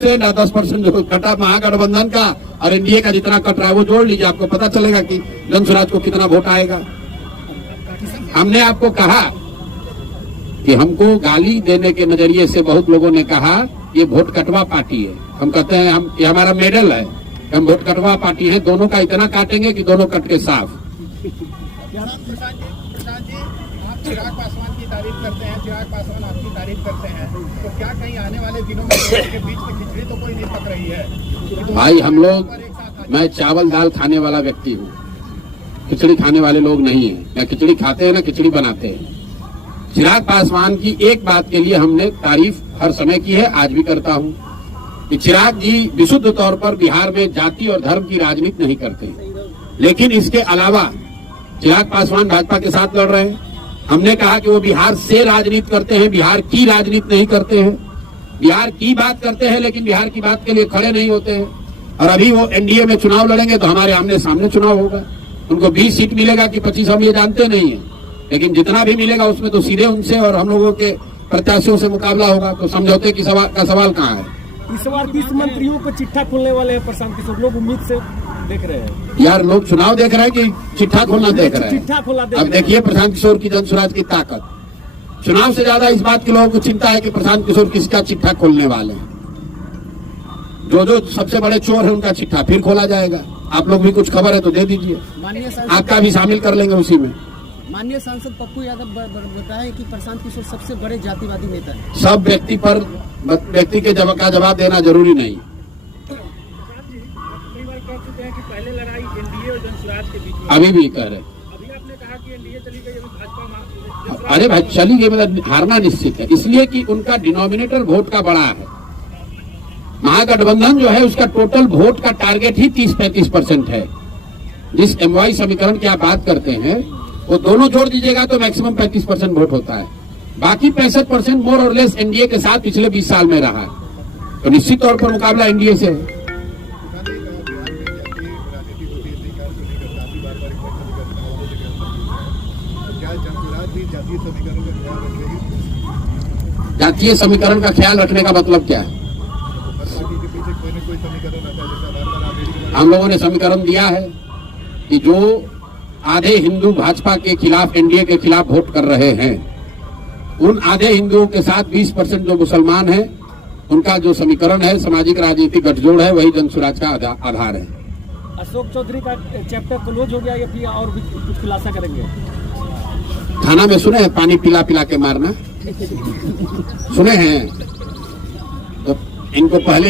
ना 10% जो कटा महागठबंधन का और एनडीए का जितना कट रहा है वो जोड़ लीजिए, आपको पता चलेगा कि जनसुराज को कितना वोट आएगा। हमने आपको कहा कि हमको गाली देने के नजरिए से बहुत लोगों ने कहा ये वोट कटवा पार्टी है। हम कहते हैं हम ये हमारा मेडल है, हम वोट कटवा पार्टी है, दोनों का इतना काटेंगे कि दोनों कट के साफ। चिराग पासवान की तारीफ करते हैं, चिराग पासवान आपकी तारीफ करते हैं, तो क्या कहीं आने वाले दिनों में के बीच में खिचड़ी तो कोई नहीं पक रही है? भाई हम लोग, मैं चावल दाल खाने वाला व्यक्ति हूँ, खिचड़ी खाने वाले लोग नहीं है। या खिचड़ी खाते हैं ना खिचड़ी बनाते हैं। चिराग पासवान की एक बात के लिए हमने तारीफ हर समय की है, आज भी करता हूँ कि चिराग जी विशुद्ध तौर पर बिहार में जाति और धर्म की राजनीति नहीं करते, लेकिन इसके अलावा चिराग पासवान भाजपा के साथ लड़ रहे हैं। हमने कहा कि वो बिहार से राजनीति करते हैं, बिहार की राजनीति नहीं करते हैं। बिहार की बात करते हैं लेकिन बिहार की बात के लिए खड़े नहीं होते हैं। और अभी वो एनडीए में चुनाव लड़ेंगे तो हमारे आमने सामने चुनाव होगा। उनको 20 सीट मिलेगा कि 25, हम ये जानते नहीं है, लेकिन जितना भी मिलेगा उसमें तो सीधे उनसे और हम लोगों के प्रत्याशियों से मुकाबला होगा। तो समझौते की सवाल कहाँ है? इस बार 20 मंत्रियों को चिट्ठा खोलने वाले हैं प्रशांत किशोर, लोग उम्मीद से देख रहे हैं। यार लोग चुनाव देख रहे हैं कि चिट्ठा खोलना देख रहे हैं? चिट्ठा खोला अब देखिए प्रशांत किशोर की जनसुराज की ताकत। चुनाव से ज्यादा इस बात के लोगों को चिंता है कि प्रशांत किशोर किसका चिट्ठा खोलने वाले हैं। जो सबसे बड़े चोर है उनका चिट्ठा फिर खोला जाएगा। आप लोग भी कुछ खबर है तो दे दीजिए, आपका भी शामिल कर लेंगे उसी में। माननीय सांसद पप्पू यादव बताया कि प्रशांत किशोर सबसे बड़े जातिवादी नेता है। सब व्यक्ति के जवाब देना जरूरी नहीं। पहले लड़ाई एनडीए और जनसुराज के बीच में, अभी भी कह रहे, अभी आपने कहा कि एनडीए चली गई, अभी भाजपा। अरे भाई चली गई मतलब हारना निश्चित है, इसलिए कि उनका डिनोमिनेटर वोट का बड़ा है। महागठबंधन जो है उसका टोटल वोट का टारगेट ही 30-35% है। जिस एमवाई समीकरण की आप बात करते हैं वो दोनों जोड़ दीजिएगा तो मैक्सिमम 35% वोट होता है। बाकी 65% मोर और लेस एनडीए के साथ पिछले 20 साल में रहा है। तो निश्चित तौर पर मुकाबला एनडीए से है। जातीय समीकरण का ख्याल रखने का मतलब क्या है? हम लोगों ने समीकरण दिया है कि जो आधे हिंदू भाजपा के खिलाफ एनडीए के खिलाफ वोट कर रहे हैं, उन आधे हिंदुओं के साथ 20% जो मुसलमान हैं, उनका जो समीकरण है सामाजिक राजनीतिक गठजोड़ है, वही जनसुराज का आधार है। अशोक चौधरी का चैप्टर क्लोज हो गया या फिर और भी कुछ खुलासा करेंगे? थाना में सुने हैं पानी पिला पिला के मारना, सुने हैं? तो इनको पहले